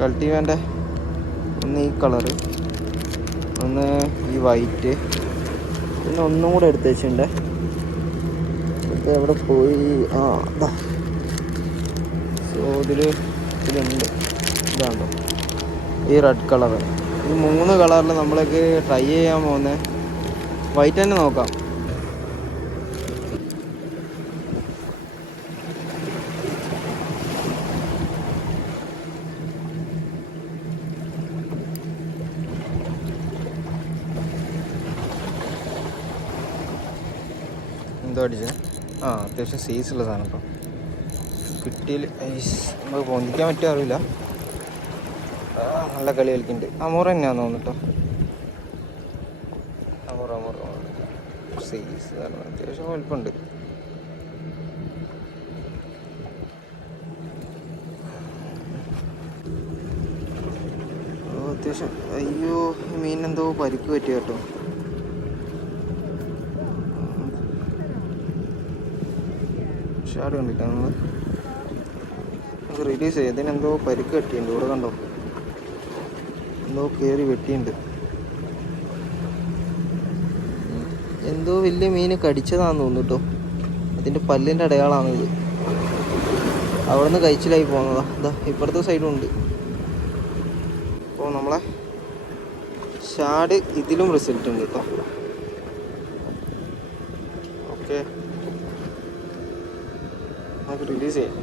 കൾട്ടിവാൻ്റെ ഒന്ന് ഈ കളറ്, ഒന്ന് ഈ വൈറ്റ്, പിന്നെ ഒന്നും കൂടെ എടുത്ത് വെച്ചിട്ടുണ്ട്. ഇപ്പം എവിടെ പോയി? സോ ഇതിലുണ്ട്. ഇതാണോ ഈ റെഡ് കളറ്. ഈ 3 കളറിൽ നമ്മളേക്ക് ട്രൈ ചെയ്യാൻ പോകുന്നത് വൈറ്റ് തന്നെ നോക്കാം. എന്തോ അടിച്ചത്? അത്യാവശ്യം സൈസുള്ള സാധനം. ഇപ്പം കിട്ടിയിൽ നമുക്ക് പൊന്തിക്കാൻ പറ്റുമോ അറിയില്ല. നല്ല കളി കളിക്കുന്നുണ്ട്. അമൂറ തന്നെയാണെന്ന് തോന്നുന്നു കേട്ടോ. അമൂറ സൈസ് അത്യാവശ്യം വലുപ്പമുണ്ട്. അത്യാവശ്യം. അയ്യോ, മീനെന്തോ പരിക്ക് പറ്റിയ കേട്ടോ. ഷാഡ് കണ്ടില്ല നമ്മൾ റിലീസ് ചെയ്യും. ഇതിനെന്തോ പരിക്ക് കെട്ടിയിട്ടുണ്ട്. ഇവിടെ കണ്ടോ, എന്തോ കയറി വെട്ടിയുണ്ട്. എന്തോ വലിയ മീൻ കടിച്ചതാണെന്ന് തോന്നുന്നു കേട്ടോ. അതിൻ്റെ പല്ലിൻ്റെ അടയാളമാണിത്. അവിടെ നിന്ന് കഴിച്ചിലായി പോകുന്നതാ. ഇതാ ഇപ്പുറത്തെ സൈഡും ഉണ്ട്. അപ്പോൾ നമ്മളെ ഷാഡ് ഇതിലും റിസൾട്ട് ഉണ്ട് കേട്ടോ. ഓക്കെ, നമുക്ക് റിലീസ് ചെയ്യാം.